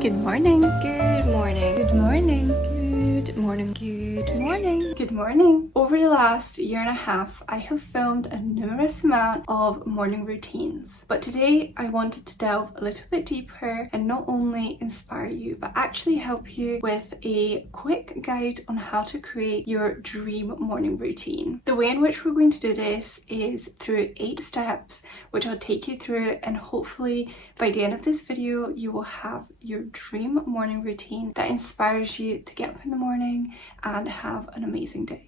Good morning. Good morning. Good morning. Good morning. Good morning. Good morning. Over the last year and a half, I have filmed a numerous amount of morning routines. But today I wanted to delve a little bit deeper and not only inspire you, but actually help you with a quick guide on how to create your dream morning routine. The way in which we're going to do this is through 8 steps, which I'll take you through, and hopefully by the end of this video, you will have your dream morning routine that inspires you to get up in the morning and have an amazing day.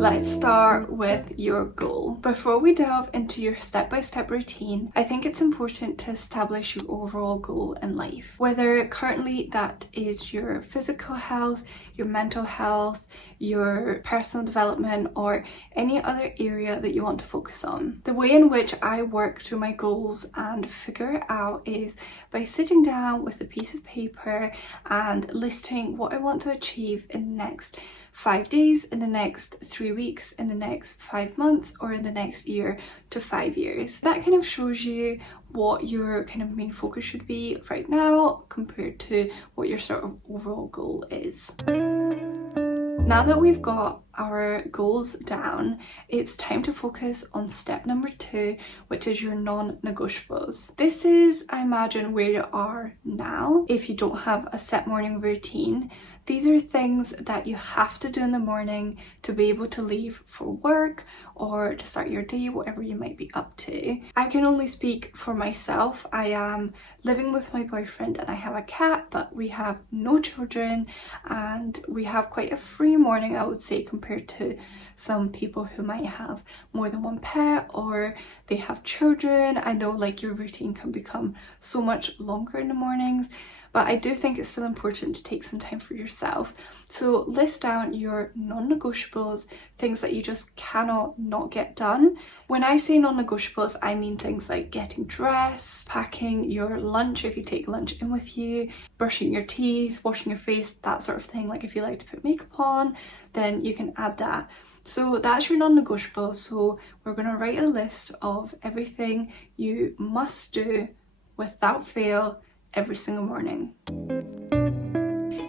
Let's start with your goal. Before we delve into your step-by-step routine, I think it's important to establish your overall goal in life. Whether currently that is your physical health, your mental health, your personal development, or any other area that you want to focus on. The way in which I work through my goals and figure it out is by sitting down with a piece of paper and listing what I want to achieve in the next 5 days, in the next 3 weeks, in the next 5 months, or in the next year to 5 years. That kind of shows you what your kind of main focus should be right now compared to what your sort of overall goal is. Now that we've got our goals down, it's time to focus on step number 2, which is your non-negotiables. This is, I imagine, where you are now if you don't have a set morning routine. These are things that you have to do in the morning to be able to leave for work or to start your day, whatever you might be up to. I can only speak for myself. I am living with my boyfriend and I have a cat, but we have no children and we have quite a free morning, I would say, compared to some people who might have more than one pet or they have children. I know like your routine can become so much longer in the mornings, but I do think it's still important to take some time for yourself. So list down your non-negotiables, things that you just cannot not get done. When I say non-negotiables, I mean things like getting dressed, packing your lunch if you take lunch in with you, brushing your teeth, washing your face, that sort of thing. Like if you like to put makeup on, then you can add that. So that's your non-negotiable. So we're going to write a list of everything you must do without fail every single morning.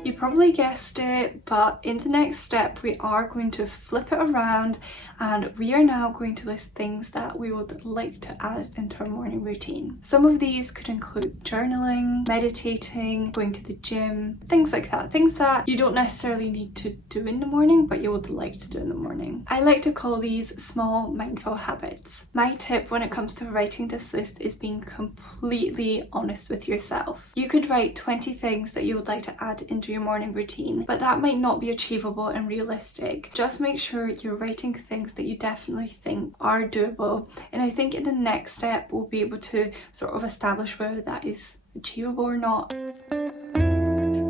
You probably guessed it, but in the next step we are going to flip it around and we are now going to list things that we would like to add into our morning routine. Some of these could include journaling, meditating, going to the gym, things like that. Things that you don't necessarily need to do in the morning, but you would like to do in the morning. I like to call these small mindful habits. My tip when it comes to writing this list is being completely honest with yourself. You could write 20 things that you would like to add into your morning routine, but that might not be achievable and realistic. Just make sure you're writing things that you definitely think are doable, and I think in the next step we'll be able to sort of establish whether that is achievable or not.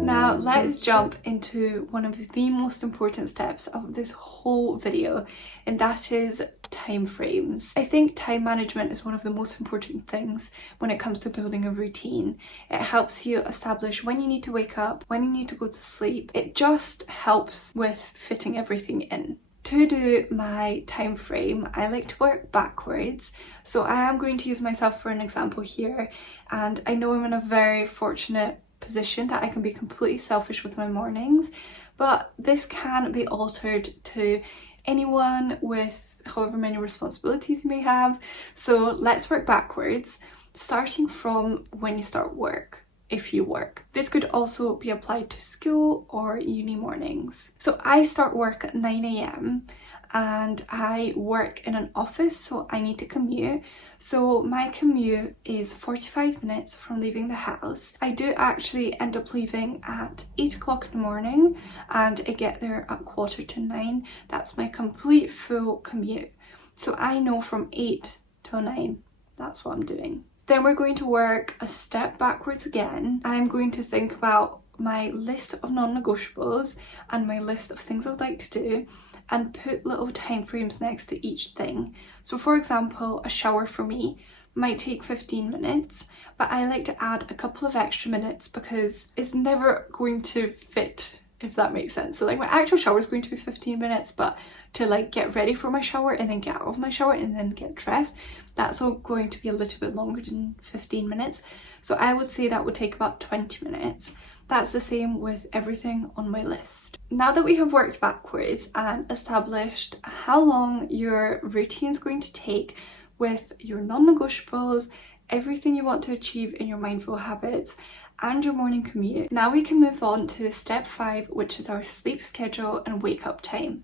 Now let's jump into one of the most important steps of this whole video, and that is time frames. I think time management is one of the most important things when it comes to building a routine. It helps you establish when you need to wake up, when you need to go to sleep. It just helps with fitting everything in. To do my time frame, I like to work backwards. So I am going to use myself for an example here, and I know I'm in a very fortunate position that I can be completely selfish with my mornings, but this can be altered to anyone with however many responsibilities you may have. So let's work backwards, starting from when you start work, if you work. This could also be applied to school or uni mornings. So I start work at 9 a.m. and I work in an office, so I need to commute. So my commute is 45 minutes from leaving the house. I do actually end up leaving at 8 o'clock in the morning and I get there at 8:45. That's my complete full commute. So I know from 8 till 9, that's what I'm doing. Then we're going to work a step backwards again. I'm going to think about my list of non-negotiables and my list of things I would like to do, and put little time frames next to each thing. So for example, a shower for me might take 15 minutes, but I like to add a couple of extra minutes because it's never going to fit if that makes sense. So like my actual shower is going to be 15 minutes, but to like get ready for my shower and then get out of my shower and then get dressed, that's all going to be a little bit longer than 15 minutes. So I would say that would take about 20 minutes. That's the same with everything on my list. Now that we have worked backwards and established how long your routine is going to take with your non-negotiables, everything you want to achieve in your mindful habits, and your morning commute, now we can move on to step 5, which is our sleep schedule and wake up time.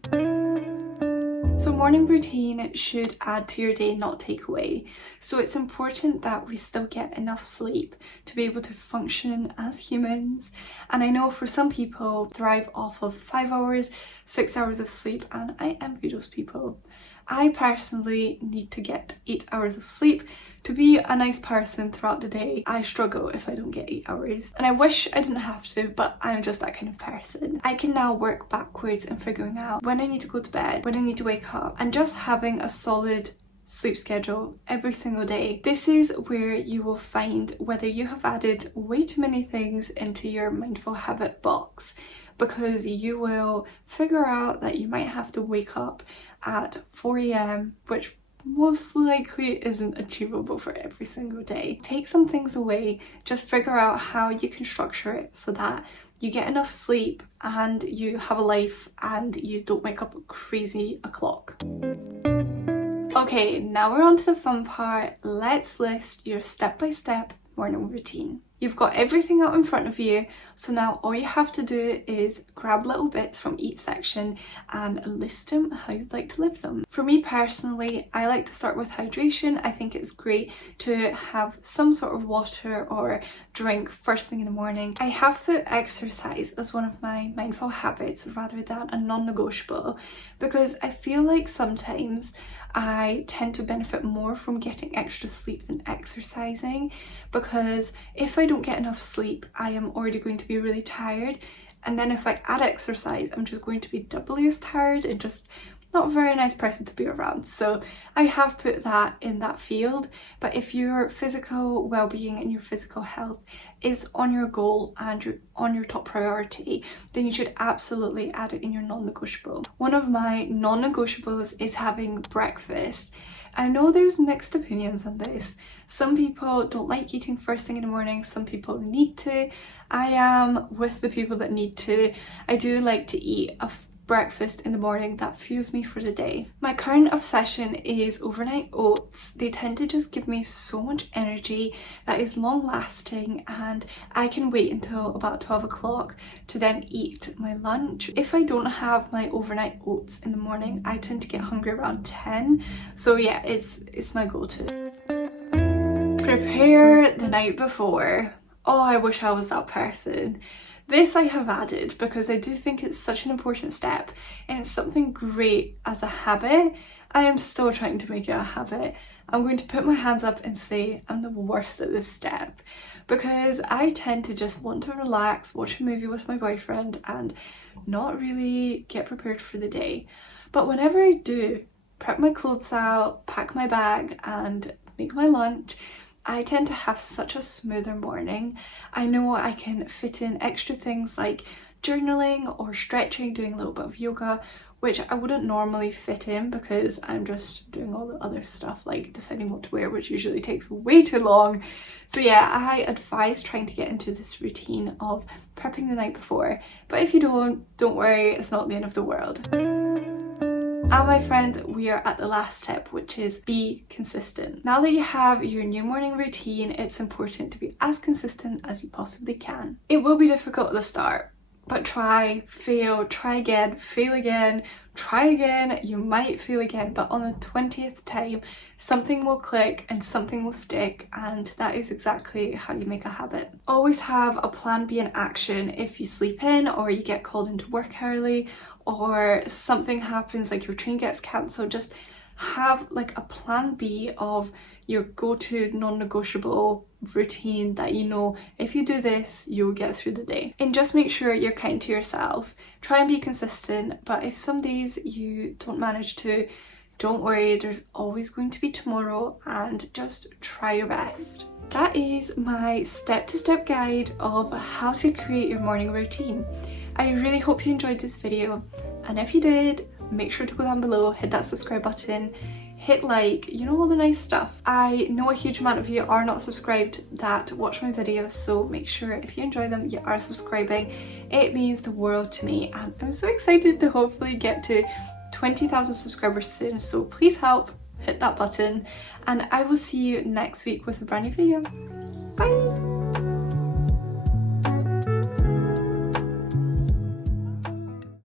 So morning routine should add to your day, not take away. So it's important that we still get enough sleep to be able to function as humans. And I know for some people thrive off of 5 hours, 6 hours of sleep, and I envy those people. I personally need to get 8 hours of sleep to be a nice person throughout the day. I struggle if I don't get 8 hours. And I wish I didn't have to, but I'm just that kind of person. I can now work backwards in figuring out when I need to go to bed, when I need to wake up, and just having a solid sleep schedule every single day. This is where you will find whether you have added way too many things into your mindful habit box, because you will figure out that you might have to wake up at 4 a.m, which most likely isn't achievable for every single day. Take some things away, just figure out how you can structure it so that you get enough sleep and you have a life and you don't wake up at crazy o'clock. Okay, now we're on to the fun part. Let's list your step-by-step morning routine. You've got everything out in front of you, so now all you have to do is grab little bits from each section and list them how you'd like to live them. For me personally, I like to start with hydration. I think it's great to have some sort of water or drink first thing in the morning. I have put exercise as one of my mindful habits rather than a non-negotiable, because I feel like sometimes I tend to benefit more from getting extra sleep than exercising, because if I don't get enough sleep, I am already going to be really tired, and then if I add exercise, I'm just going to be doubly as tired and just not a very nice person to be around. So I have put that in that field. But if your physical well-being and your physical health is on your goal and on your top priority, then you should absolutely add it in your non-negotiable. One of my non-negotiables is having breakfast. I know there's mixed opinions on this. Some people don't like eating first thing in the morning, some people need to. I am with the people that need to. I do like to eat a breakfast in the morning that fuels me for the day. My current obsession is overnight oats. They tend to just give me so much energy that is long lasting, and I can wait until about 12 o'clock to then eat my lunch. If I don't have my overnight oats in the morning, I tend to get hungry around 10. So yeah, it's my go-to. Prepare the night before. Oh, I wish I was that person. This I have added because I do think it's such an important step, and it's something great as a habit. I am still trying to make it a habit. I'm going to put my hands up and say I'm the worst at this step, because I tend to just want to relax, watch a movie with my boyfriend and not really get prepared for the day. But whenever I do prep my clothes out, pack my bag and make my lunch, I tend to have such a smoother morning. I know I can fit in extra things like journaling or stretching, doing a little bit of yoga, which I wouldn't normally fit in because I'm just doing all the other stuff like deciding what to wear, which usually takes way too long. So yeah, I advise trying to get into this routine of prepping the night before. But if you don't worry, it's not the end of the world. And my friends, we are at the last step, which is be consistent. Now that you have your new morning routine, it's important to be as consistent as you possibly can. It will be difficult at the start, but try, fail, try again, fail again, try again. You might fail again, but on the 20th time, something will click and something will stick, and that is exactly how you make a habit. Always have a plan B in action if you sleep in or you get called into work early or something happens like your train gets cancelled. Just have like a plan B of your go-to non-negotiable routine that you know if you do this you'll get through the day. And just make sure you're kind to yourself. Try and be consistent, but if some days you don't manage to, don't worry, there's always going to be tomorrow, and just try your best. That is my step-to-step guide of how to create your morning routine. I really hope you enjoyed this video, and if you did, make sure to go down below, hit that subscribe button, hit like, you know, all the nice stuff. I know a huge amount of you are not subscribed that watch my videos, so make sure if you enjoy them you are subscribing. It means the world to me, and I'm so excited to hopefully get to 20,000 subscribers soon, so please help, hit that button, and I will see you next week with a brand new video. Bye!